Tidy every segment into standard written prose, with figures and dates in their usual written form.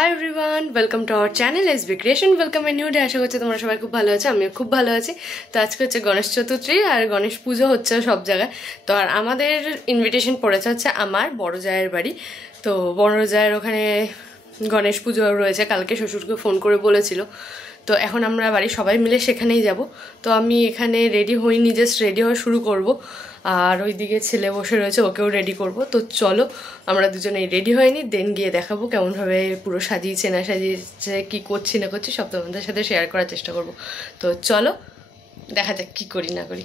High everyone, welcome to our channel SB creation. Welcome a new day. আশা করছি তোমরা সবাই খুব ভালো আছো, আমিও খুব ভালো আছি। তো আজকে হচ্ছে গণেশ চতুর্থী আর গণেশ পুজো হচ্ছে সব জায়গায়। তো আর আমাদের ইনভিটেশন পড়েছে হচ্ছে আমার বড় জায়ের বাড়ি। তো বড় জায়ের ওখানে গণেশ পুজো রয়েছে, কালকে শ্বশুরকে ফোন করে বলেছিল। তো এখন আমরা বাড়ির সবাই মিলে সেখানেই যাব। তো আমি এখানে রেডি হইনি, জাস্ট রেডি হওয়া শুরু করব। আর ওইদিকে ছেলে বসে রয়েছে, ওকেও রেডি করব। তো চলো আমরা দুজনেই রেডি হয়নি, দেন গিয়ে দেখাবো কেমনভাবে পুরো সাজিয়েছে না সাজিয়েছে, কী করছি না করছি সব তোমাদের সাথে শেয়ার করার চেষ্টা করব। তো চলো দেখা যাক কী করি না করি।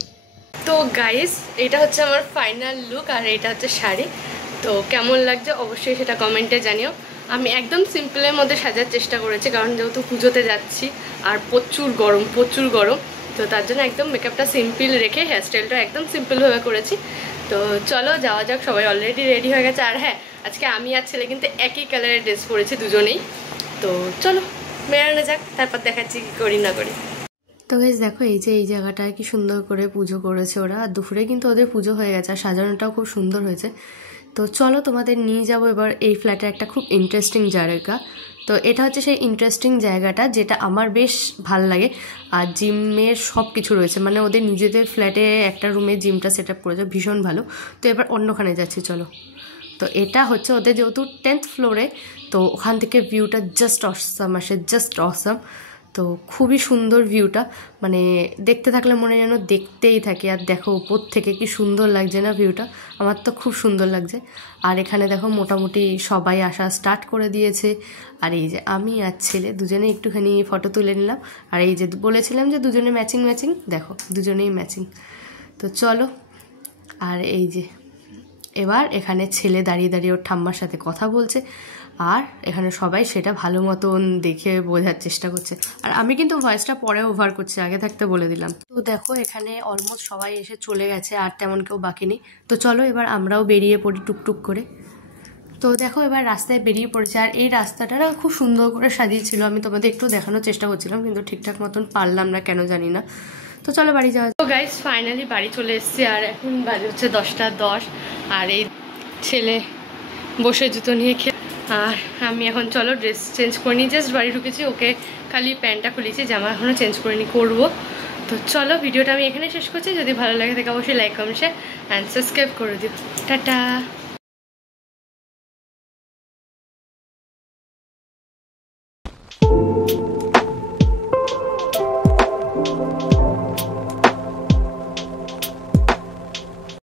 তো গাইস, এটা হচ্ছে আমার ফাইনাল লুক আর এটা হচ্ছে শাড়ি। তো কেমন লাগছে অবশ্যই সেটা কমেন্টে জানিও। আমি একদম সিম্পলের মধ্যে সাজার চেষ্টা করেছি, কারণ যেহেতু পুজোতে যাচ্ছি আর প্রচুর গরম। তো তার জন্য একদম মেকআপটা সিম্পল রেখে হেয়ারস্টাইলটা একদম সিম্পলভাবে করেছি। তো চলো যাওয়া যাক। সবাই অলরেডি রেডি হয়ে গেছে। আর হ্যাঁ, আজকে আমি আর ছেলে কিন্তু একই কালারের ড্রেস পরেছি দুজনেই। তো চলো বেরানো যাক, তারপর দেখাচ্ছি কী করি না করি। তো গাইস দেখো, এই যে এই জায়গাটায় কি সুন্দর করে পুজো করেছে ওরা। আর দুপুরে কিন্তু ওদের পুজো হয়ে গেছে আর সাজানোটাও খুব সুন্দর হয়েছে। তো চলো তোমাদের নিয়ে যাবো এবার এই ফ্ল্যাটের একটা খুব ইন্টারেস্টিং জায়গা। তো এটা হচ্ছে সেই ইন্টারেস্টিং জায়গাটা যেটা আমার বেশ ভাল লাগে। আর জিমের সব কিছু রয়েছে, মানে ওদের নিজেদের ফ্ল্যাটে একটা রুমে জিমটা সেট আপ করেছে, ভীষণ ভালো। তো এবার অন্যখানে যাচ্ছি চলো। তো এটা হচ্ছে ওদের যেহেতু 10th ফ্লোরে, তো ওখান থেকে ভিউটা জাস্ট অসাম আসে, জাস্ট অসাম। তো খুবই সুন্দর ভিউটা, মানে দেখতে থাকলে মনে যেন দেখতেই থাকে। আর দেখো উপর থেকে কি সুন্দর লাগছে না ভিউটা, আমার তো খুব সুন্দর লাগছে। আর এখানে দেখো মোটামুটি সবাই আসা স্টার্ট করে দিয়েছে। আর এই যে আমি আর ছেলে দুজনে একটুখানি ফটো তুলে নিলাম। আর এই যে বলেছিলাম যে দুজনে ম্যাচিং, দেখো দুজনেই ম্যাচিং। তো চলো। আর এই যে এবার এখানে ছেলে দাঁড়িয়ে দাঁড়িয়ে ওর ঠাম্মার সাথে কথা বলছে, আর এখানে সবাই সেটা ভালো মতন দেখে বোঝার চেষ্টা করছে। আর আমি কিন্তু ভয়েসটা পরে ওভার করছি, আগে থাকতে বলে দিলাম। তো দেখো এখানে অলমোস্ট সবাই এসে চলে গেছে, আর তেমন কেউ বাকি নেই। তো চলো এবার আমরাও বেরিয়ে পড়ি টুকটুক করে। তো দেখো এবার রাস্তায় বেরিয়ে পড়েছে, আর এই রাস্তাটা না খুব সুন্দর করে সাজিয়েছিল। আমি তোমাদের একটু দেখানোর চেষ্টা করছিলাম, কিন্তু ঠিকঠাক মতন পারলাম না, কেন জানি না। তো চলো বাড়ি যাওয়া। তো গাইস ফাইনালি বাড়ি চলে এসেছি, আর এখন বাজে হচ্ছে 10:10। আর এই ছেলে বসে জুতো নিয়ে আর আমি এখন চলো ড্রেস চেঞ্জ করে নিই। জাস্ট বাড়ি ঢুকেছি, ওকে খালি প্যান্টটা খুলেছি, জামা এখনও চেঞ্জ করে নি, করবো। তো চলো ভিডিওটা আমি এখানে শেষ করছি। যদি ভালো লাগে থাকে অবশ্যই like comment share and subscribe করে দিও। টাটা।